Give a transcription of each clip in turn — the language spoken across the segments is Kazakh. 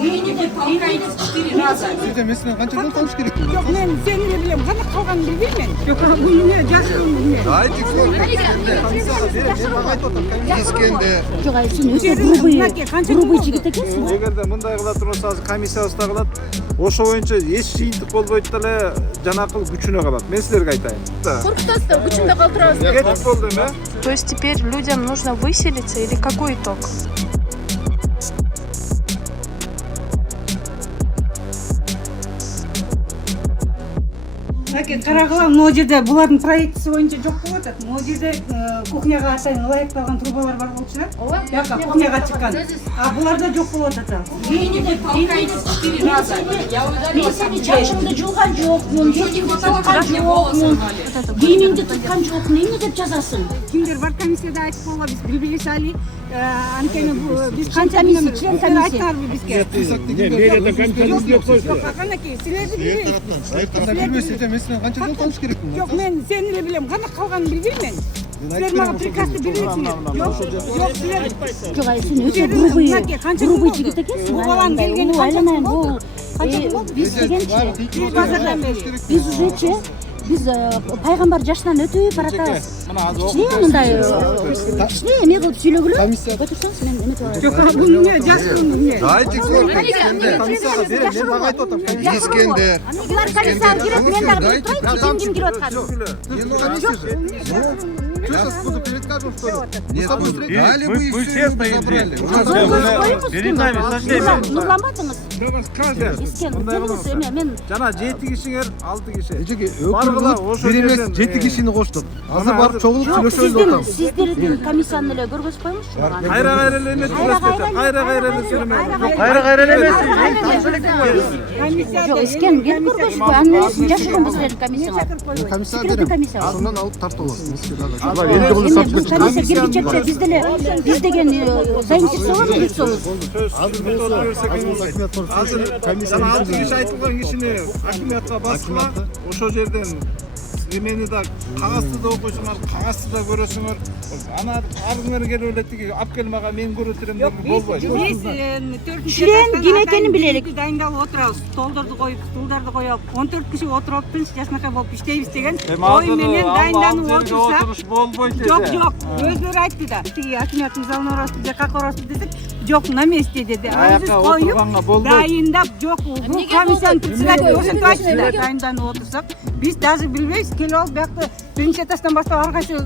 Вы толкаетесь 4 раза. Сізде мен қанша жол танış керек? Yok men seni de bileyim. Qana qalganын bilбеймин. Yok bu ne жашыруун bilmейм. Айтып сол. Комиссияға берем, мен маған айтып отырмын. Кескенде. Жоқ, сен өте грубый жігіт екенсің. Эгерде мындай кыла турсаңыз азыр комиссиябызда кылат. Ошо боюнча эч жыйынтык болбойт деле жана акыл күчүнө калат. Мен силерге айтайын. Коркутасыз да, күчүндө калтырабыз. Кетип болду эме? То есть теперь людям нужно выселиться или какой итог? Карагыла, могу жерде булардын проектisi боюнча жок болуп атат. Могу жерде кухняга атайын ылайыкталган трубалар бар болчу. Жака кухняга чыккан. А буларда жок болуп атат. Вы толкаетесь 4 раза. Я Мен сени чачыңды жулган жокмун, бетиңди таткан жокмун, кийимиңди туткан жокмун, эмне деп жазасың? Кимдер бар комиссияда айтып койгула, биз билбейбиз али. Анткени биз Канча комиссия, член комиссия? Айтыңарбы бизге? Мэрияда комиссия жок койду. Жок, канаки, силерди билбейм. Сізде мен қанша жол танış керек? Жок, мен сени эле билем, кана калганын билбейм мен. Силер мага приказды бересиңер. Жок, силер Жоқ, сен өте грубый жігіт екенсің. Бұл баланың келгені Айланайын, бұл біз дегенше, біз уже biz пайгамбар жашынан өтүп баратабыз. Кичине мындай кичине эме кылып сүйлөгүлө. Отурсаңыз мен эметип алайын. Жок, бул эмне жашыруун эмне? Айтып сол. Комиссияға берем, мен маған айтып отырмын. Кескенде. Булар комиссар кирет, мен дагы билип турайын, ким кирип атканын. Мен оған не сижу? Что сейчас буду перед каждым, что ли? Нет, дали бы и все забрали. Перед нами соседи. Нурламатыңыз. Эскен, кымыз эме мен Жана 7 кишиңер 6 киши. Эжеге өкүлүк 7 кишини коштук. Азыр барып чогулуп сүйлөшөбүз деп атам. сиздердин комиссияны эле көргөзүп коймузчу мага. Кайра эле эме турат кетти. Кайра эле сөйлөмөй. Жок, эскен келип көргөзүп кой, анын нересин жашырган силердин комиссияңар. Комиссия Секретный берем. комиссия. Ошондон алып тартып аласыз. Комиссия киргичекте биз деле биз деген заинтересованы лицобуз. Жана 6 киши айтылган кишини акимиятка баскыла. Ошол жерден эмени да кагазды да окуйсуңар, кагазды да көрөсүңөр. Ана арызыңар келип эле тиги алып кел мага мен көрөтүрөм деп болбойт. Биз Член ким экенин билелик. Дайындалып отурабыз, столдорду коюп, стулдарды коюп, 14 киши отуруп жашнакай болуп иштейбиз деген ой менен дайынданып отурсак болбойт эже. Жок, өздөрү айтты да. Тиги акимияттын залына барасыз, жака барасыз десек, жок, на месте деди. Биз коюп, дайындап, жок, бул комиссиянын председатели ошентип айтты да, дайынданып отурсак, биз даже билбейбиз, келип алып биякта биринчи этаждан баштап ар кайсы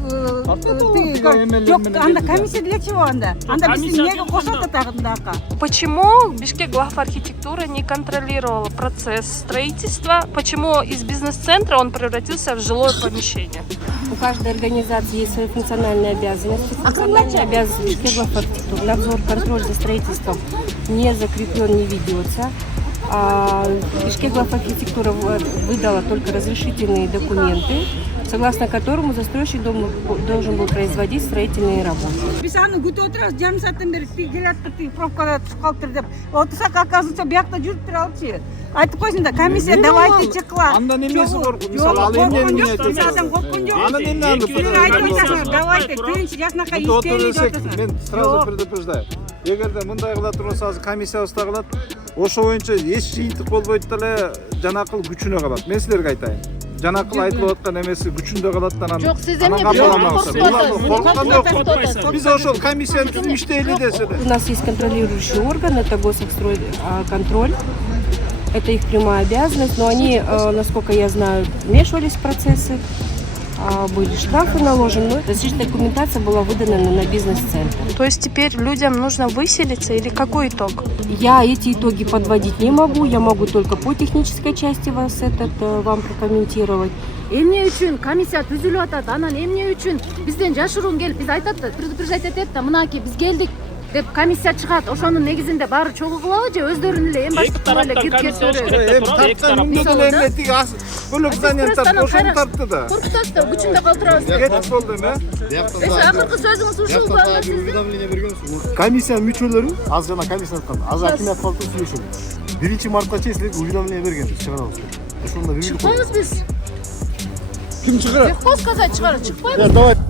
жок, анда комиссия делечи анда. Анда биз эмнеге кошот атат андакка? Почему Бишкек глав архитектуры не контролировал процесс строительства? Почему из бизнес-центра он превратился в жилое помещение? У каждой организации есть свои функциональные обязанности. Функциональные обязанности Бишкек глав архитектуры. Надзор, контроль за строительством не закреплен, не ведется. Бишкек глав архитектура выдала только разрешительные документы, согласно которому застройщик должен был производить строительные работы. Биз аны күтүп отурабыз, жарым сааттан бери келатты, пробкада түшүп калыптыр деп. Отурсак, оказывается, биякта жүрүп туралычы. Айтып койсун да, комиссия давайте чыкла. Анда немеси коркуп, мисалы ал эмнени айтып адам корккон жок. Аны эмне аны Силер айтып жатсыңар, давайте биринчи жашнакай иштейли деп атасыңар. мен сразу предупреждаю. Эгерде мындай кыла турсаңыз комиссиябызда кылат. Ошо боюнча эч жыйынтык болбойт деле жана акыл күчүнө калат. Мен силерге айтайын. Жана акыл айтылып аткан эмеси күчүндө калат да анан. Жок, сиз эмне корккон жок. Биз ошол комиссияны түзүп иштейли десе да. У нас есть контролирующий орган, это Госэкстройконтроль. Это их прямая обязанность, но они, насколько я знаю, вмешивались в процессы, были штрафы наложены, но разрешительная документация была выдана на бизнес-центр. То есть теперь людям нужно выселиться или какой итог? Я эти итоги подводить не могу, я могу только по технической части вам прокомментировать. Эмне үчүн комиссия түзүлүп атат, анан эмне үчүн бизден жашыруун келип, биз айтат да, предупреждать этет да, мынакей биз келдик деп комиссия чыгат, ошонун негизинде баары чогуу кылабы же өздөрүн эле эң баштыкы эле кирип кетишөбү. Таптан деле эмне тиги бөлөк зданияны ошону тартты да. Коркутасыз да, күчүндө калтырабыз. Кетип болду эме? Акыркы сөзүңүз ушул анда сиз уведомление бергенсиз. Комиссиянын мүчөлөрү азыр жана комиссия айткан, азыр акимият калып сүйлөшөбүз. 1-мартка чейин силерге уведомление бергенбиз, чыгарабыз. Ошондо чыкпайбыз биз. Ким чыгарат? Легко сказать, чыгарат, чыкпайбыз.